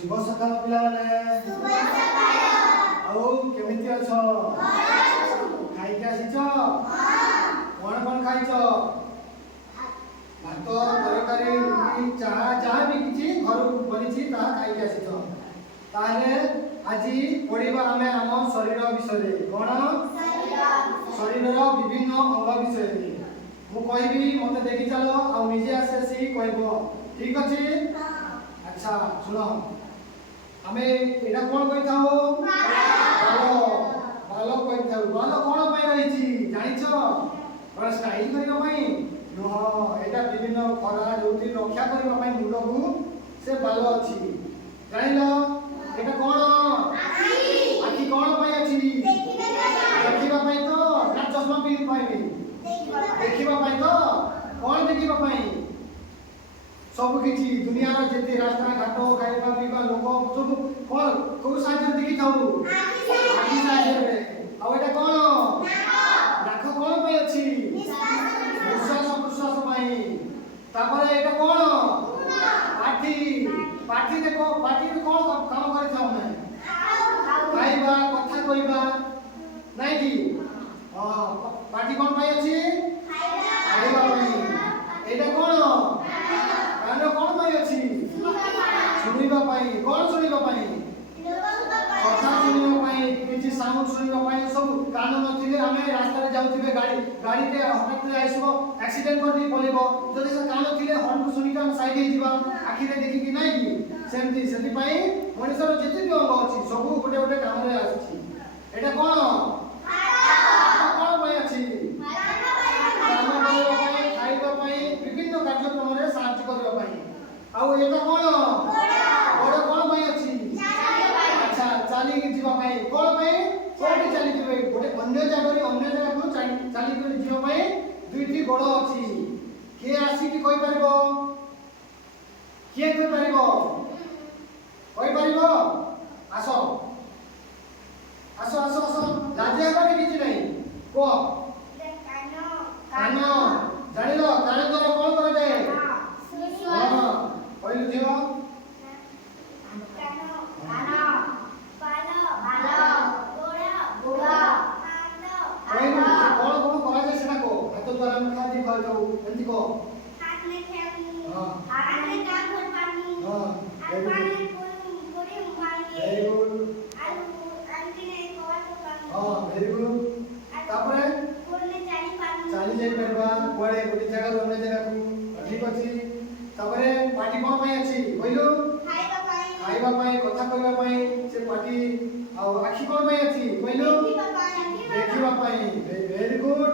शुभ सकाल पिलाने शुभ सकाल आउ केमिति अछ खाइ के आसीछ कोन कोन खाइछ भात तरकारी रुटी चाहा जहाँ भी किछि घर बनिछि ता खाइ के आसीछ ताले आजि पढिबा हमें आम शरीर विषय कोन शरीर विभिन्न अंग विषय मु कहबी मते देखि चलो आ निजे आसी कहबो ठीक अछि अच्छा सुनो हमें एटा कोन कहि थाओ बालो कहि थाओ बालो कोन पय रही छी जानि छ पर स्टाइल करियो पई न एटा विभिन्न खरा जोति रक्षा करियो पई मुंड को से बालो अछि जानिलो एटा कोन आखि कोन पय अछि देखिबा पई तो ना चश्मा पिन पाइबी देखिबा पई तो कोन देखिबा पई सब किछि दुनिया रा जेते रास्ता घाट खाइबा पीबा लोक सब कोन को साजे देखि थाउ आखि साजे रे आ एटा कोन नाक कोन पय अछि निश्वास प्रश्वास पई तापरे एटा कोन पाठी पाठी देखो पाठी में कोन काम करि थाउ नै खाइबा कथा कहिबा नै कि पाठी कोन पय अछि खाइबा पई एटा कोन कान कोन पय अछि सुनिबा पई कोन सुनिबा पई कथा सुनिबा पई किछि साउंड सुनिबा पई सब कान नथिले हमें रास्ता रे जाउथिबे गाड़ी के हठात आइसबो एक्सीडेंट कर दी पलिबो जदि से कान थिले हॉर्न सुनि के साइड हे जिबा आखि रे देखि कि नै कि सेमति सेति पई मनुष्यर जेते भी अंग अछि सब गोटे गोटे काम रे आछि एटा कोन कोन पय अछि काम करबा पई खाइबा पई विभिन्न कार्यक्रम रे साहाय्य करबा पई आउ एटा कोन बड़ कोन पय अछि अच्छा चाली के जीवा पई कोन पई कोठी चाली जीवे गोटे अन्य जगह को चाली के जीवा पई दुईटी बड़ अछि के आसी कि कहि परबो के कहि परबो कहि परबो आसो आसो आसो आसो लाजिया को किछि नै को कान जानिलो कान द्वारा कोन करे जाय हां पहिलु दियो द्वारा में खादी कर जाऊ जल्दी को हाथ में खेलनी हाथ में काम कर पानी हां पानी पूरी पानी वेरी गुड आंटी ने कवर को पानी हां वेरी गुड तापरे पूरी चाली जाई परबा कोडे गोटी जगह रो अन्य जगह को ठीक अछि तापरे पार्टी कोन पय अछि कहिलो खाइबा पई कथा कहबा पई से पार्टी आ आखि कोन पय अछि कहिलो देखिबा पई वेरी गुड